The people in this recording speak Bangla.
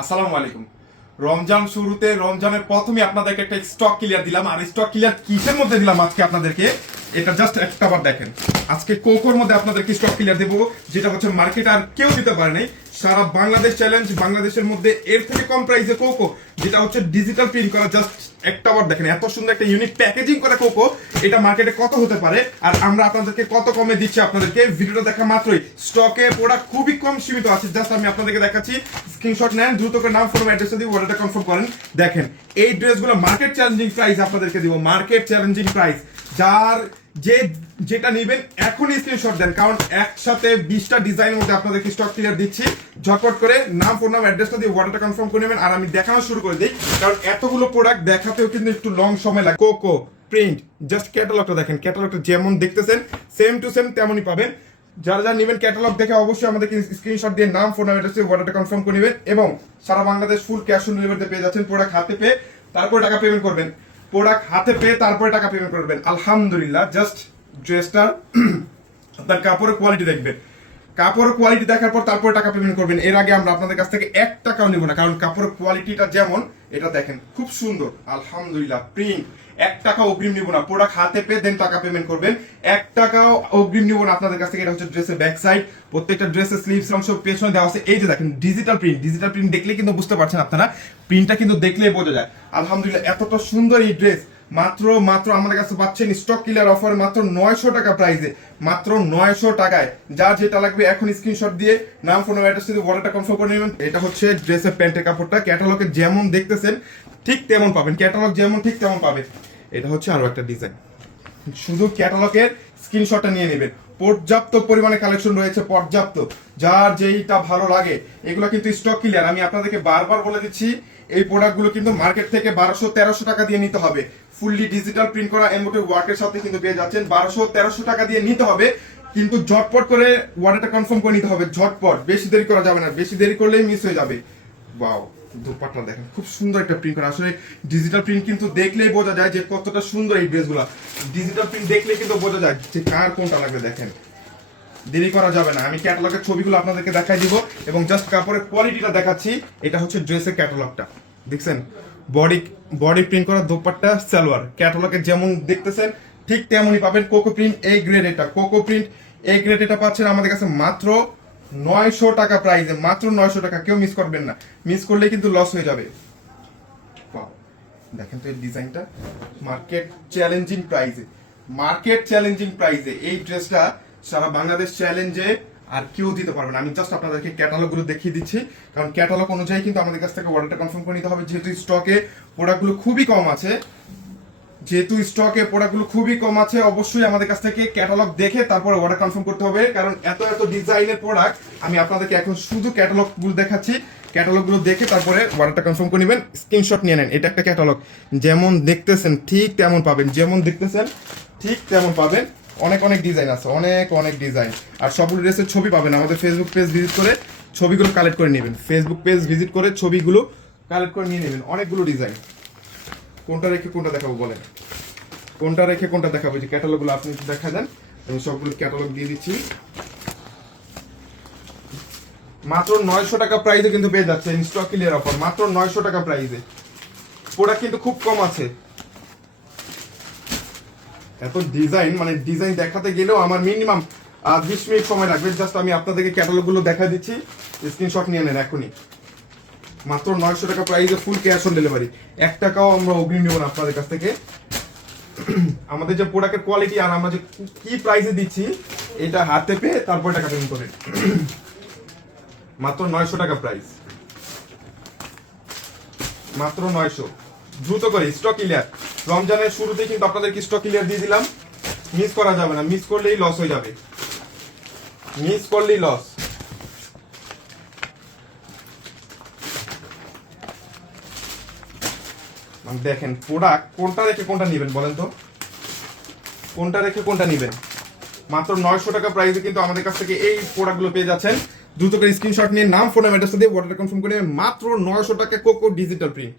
আসসালামু আলাইকুম। রমজান শুরুতে রমজানের প্রথমে আপনাদেরকে একটা স্টক ক্লিয়ার দিলাম, আর স্টক ক্লিয়ার কিসের মধ্যে দিলাম আজকে আপনাদেরকে, এটা জাস্ট একটা বার দেখেন। আজকে কোকোর মধ্যে আপনাদেরকে স্টক ক্লিয়ার দেবো, যেটা হচ্ছে মার্কেট আর কেউ দিতে পারে নাই। সারা বাংলাদেশ চ্যালেঞ্জ, বাংলাদেশের মধ্যে এর থেকে কম প্রাইসে কোকো, যেটা হচ্ছে ডিজিটাল প্রিন্ট করা, জাস্ট একটা বার দেখেন। এত সুন্দর একটা ইউনিক প্যাকেজিং করা কোকো, এটা মার্কেটে কত হতে পারে আর আমরা আপনাদেরকে কত কমে দিচ্ছি। আপনাদেরকে ভিডিওটা দেখা মাত্রই স্টকে প্রোডাক্ট খুবই কম সীমিত আছে, জাস্ট আমি আপনাদেরকে দেখাচ্ছি। স্ক্রিনশট নেন, দ্রুত করে নাম, ফোন, অ্যাড্রেস দিয়ে অর্ডারটা কনফার্ম করেন। দেখেন এই ড্রেসগুলো মার্কেট চ্যালেঞ্জিং প্রাইস আপনাদেরকে দিব, মার্কেট চ্যালেঞ্জিং প্রাইস। যার যেটা নেবেন এখনই স্ক্রিনশট দেন, কারণ একসাথে 20টা ডিজাইনের মধ্যে আপনাদেরকে স্টক ক্লিয়ার দিচ্ছি। ঝটপট করে নাম, ফোন নাম, অ্যাড্রেসটা দিয়ে অর্ডারটা কনফার্ম করে নেবেন, আর আমি দেখানো শুরু করে দিই, কারণ এতগুলো প্রোডাক্ট দেখাতেও কিন্তু একটু লং সময় লাগে। কোকো প্রিন্ট, জাস্ট ক্যাটালগটা দেখেন, ক্যাটালগটা যেমন দেখতেছেন সেম টু সেম তেমনই পাবেন। যারা যারা নেবেন ক্যাটালগ দেখে অবশ্যই আমাদেরকে স্ক্রিনশট দিয়ে নাম, ফোন, অ্যাড্রেস দিয়ে অর্ডারটা কনফার্ম করে নেবেন, এবং সারা বাংলাদেশ ফুল ক্যাশ অন ডেলিভারিতে পেয়ে যাচ্ছেন। প্রোডাক্ট হাতে পেয়ে তারপরে টাকা পেমেন্ট করবেন, প্রোডাক্ট হাতে পেয়ে তারপরে টাকা পেমেন্ট করবেন। আলহামদুলিল্লাহ, জাস্ট ড্রেসটার আপনার কাপড়ের কোয়ালিটি দেখবেন, কাপড়ের কোয়ালিটি দেখার পর তারপরে টাকা পেমেন্ট করবেন। এর আগে আমরা আপনাদের কাছ থেকে 1 টাকাও নিব না, কারণ কাপড়ের কোয়ালিটিটা যেমন, এটা দেখেন খুব সুন্দর। আলহামদুলিল্লাহ, প্রিন্ট। 1 টাকা অগ্রিম নিব না, প্রোডাক্ট হাতে পেয়ে দেন টাকা পেমেন্ট করবেন। 1 টাকাও অগ্রিম নিব না আপনাদের কাছ থেকে। এটা হচ্ছে ড্রেসের ব্যাক সাইড, প্রত্যেকটা ড্রেসের স্লিভস অংশ পেছনে দেওয়া আছে। এই যে দেখেন ডিজিটাল প্রিন্ট, ডিজিটাল প্রিন্ট দেখলে কিন্তু বুঝতে পারছেন আপনারা, প্রিন্টটা কিন্তু দেখলেই বোঝা যায়। আলহামদুলিল্লাহ, এতটা সুন্দর এই ড্রেস মাত্র আমাদের কাছে পাচ্ছেন স্টক ক্লিয়ার অফার মাত্র 900 টাকা প্রাইসে, মাত্র 900 টাকায়। যার যেটা লাগবে এখন স্ক্রিনশট দিয়ে নাম, ফোন, অ্যাড্রেস দিয়ে অর্ডারটা কনফার্ম করে নেবেন। এটা হচ্ছে ড্রেসের প্যান্টের কাপড়টা, ক্যাটালগে যেমন দেখতেছেন ঠিক তেমন পাবেন, ক্যাটালগ যেমন ঠিক তেমন পাবেন। এটা হচ্ছে আরো একটা ডিজাইন, শুধু ক্যাটালগের স্ক্রিনশটটা নিয়ে নেবেন। পর্যাপ্ত পরিমাণে কালেকশন রয়েছে, পর্যাপ্ত। যার যেইটা ভালো লাগে, এগুলো কিন্তু স্টক ক্লিয়ার। আমি আপনাদেরকে বারবার বলে দিচ্ছি, এই প্রোডাক্টগুলো কিন্তু মার্কেট থেকে 1200-1300 টাকা দিয়ে নিতে হবে। ফুললি ডিজিটাল প্রিন্ট করা এমোটে ওয়ার্কের সাথে কিন্তু পেয়ে যাচ্ছেন। 1200-1300 টাকা দিয়ে নিতে হবে, কিন্তু ঝটপট করে অর্ডারটা কনফার্ম করে নিতে হবে, ঝটপট, বেশি দেরি করা যাবে না, বেশি দেরি করলেই মিস হয়ে যাবে। ওয়াও, দুপাট্টা দেখেন, খুব সুন্দর একটা প্রিন্ট করা। আসলে ডিজিটাল প্রিন্ট কিন্তু দেখলেই বোঝা যায় যে কতটা সুন্দর এই ড্রেসগুলো। ডিজিটাল প্রিন্ট দেখলে কিন্তু বোঝা যায় যে কার কোনটা লাগবে। দেখেন, দেরি করা যাবে না, আমি ক্যাটালগের ছবিগুলো আপনাদেরকে দেখাই দিব এবং জাস্ট কাপড়ের কোয়ালিটিটা দেখাচ্ছি। এটা হচ্ছে ড্রেসের ক্যাটালগটা, দেখছেন? বডি প্রিন্ট করা দোপাট্টা, সালোয়ার। ক্যাটালগে যেমন দেখতেছেন ঠিক তেমনই পাবেন। কোকো প্রিন্ট এই গ্রেড, এটা কোকো প্রিন্ট এই গ্রেড, এটা পাচ্ছেন আমাদের কাছে মাত্র 900 টাকা প্রাইসে, মাত্র 900 টাকা। কেউ মিস করবেন না, মিস করলে কিন্তু লস হয়ে যাবে। দেখেন তো এই ডিজাইনটা, মার্কেট চ্যালেঞ্জিং প্রাইসে, মার্কেট চ্যালেঞ্জিং প্রাইসে এই ড্রেসটা সারা বাংলাদেশ চ্যালেঞ্জে আর কেউ দিতে পারবে না। আমি জাস্ট আপনাদেরকে ক্যাটালগুলো দেখিয়ে দিচ্ছি, কারণ ক্যাটালগ অনুযায়ী কিন্তু আমাদের কাছ থেকে অর্ডারটা কনফার্ম করে নিতে হবে। যেহেতু স্টকে প্রোডাক্টগুলো খুবই কম আছে, অবশ্যই আমাদের কাছ থেকে ক্যাটালগ দেখে তারপরে অর্ডার কনফার্ম করতে হবে, কারণ এত এত ডিজাইনের প্রোডাক্ট। আমি আপনাদেরকে এখন শুধু ক্যাটালগুলো দেখাচ্ছি, ক্যাটালগুলো দেখে তারপরে অর্ডারটা কনফার্ম করে নেবেন। স্ক্রিনশট নিয়ে নেন। এটা একটা ক্যাটালগ, যেমন দেখতেছেন ঠিক তেমন পাবেন, যেমন দেখতেছেন ঠিক তেমন পাবেন। অনেক ডিজাইন আছে, অনেক ডিজাইন, আর সবগুলো ড্রেসের ছবি পাবেন। আমাদের ফেসবুক পেজ ভিজিট করে ছবিগুলো কালেক্ট করে নেবেন, ফেসবুক পেজ ভিজিট করে ছবিগুলো কালেক্ট করে নিয়ে নেবেন। অনেকগুলো ডিজাইন, কোনটা রেখে কোনটা দেখাবো বলেন, কোনটা রেখে কোনটা দেখাবো? যে ক্যাটালগুলো আপনি দেখা দেন, আমি সবগুলো ক্যাটালগ দিয়ে দিচ্ছি। মাত্র 900 টাকা প্রাইসে কিন্তু পেয়ে যাচ্ছে স্টক ক্লিয়ার অফার, মাত্র 900 টাকা প্রাইসে। প্রোডাক্ট কিন্তু খুব কম আছে। এত ডিজাইন, মানে ডিজাইন দেখাতে গেলেও আমার মিনিমাম 20 মিনিট সময় লাগবে। জাস্ট আমি আপনাদেরকে ক্যাটালগুলো দেখা দিচ্ছি, স্ক্রিনশট নিয়ে নেন এখনই। মাত্র 900 টাকা প্রাইসে, ফুল ক্যাশ অন ডেলিভারি। 1 টাকাও আমরা অগ্রিম নেব না আপনাদের কাছ থেকে। আমাদের যে প্রোডাক্টের কোয়ালিটি আর আমরা যে কি প্রাইসে দিচ্ছি, এটা হাতে পেয়ে তারপরে টাকা পেমেন্ট করেন। মাত্র 900 টাকা প্রাইস, মাত্র 900। দ্রুত করে স্টক ক্লিয়ার। রমজানের শুরুতেই কিন্তু আপনাদেরকে স্টক ক্লিয়ার দিয়ে দিলাম, মিস করা যাবে না, মিস করলেই লস হয়ে যাবে, মিস করলেই লস। দেখেন প্রোডাক্ট কোনটা রেখে কোনটা নেবেন বলেন তো, কোনটা রেখে কোনটা নেবেন? মাত্র 900 টাকা প্রাইসে কিন্তু আমাদের কাছ থেকে এই প্রোডাক্টগুলো পেয়ে যাচ্ছেন। দ্রুত করে স্ক্রিনশট নিয়ে নাম, ফোন, অ্যাড্রেস দিয়ে অর্ডার কনফার্ম করে নেবেন। মাত্র 900 টাকা কোকো ডিজিটাল প্রিন্ট।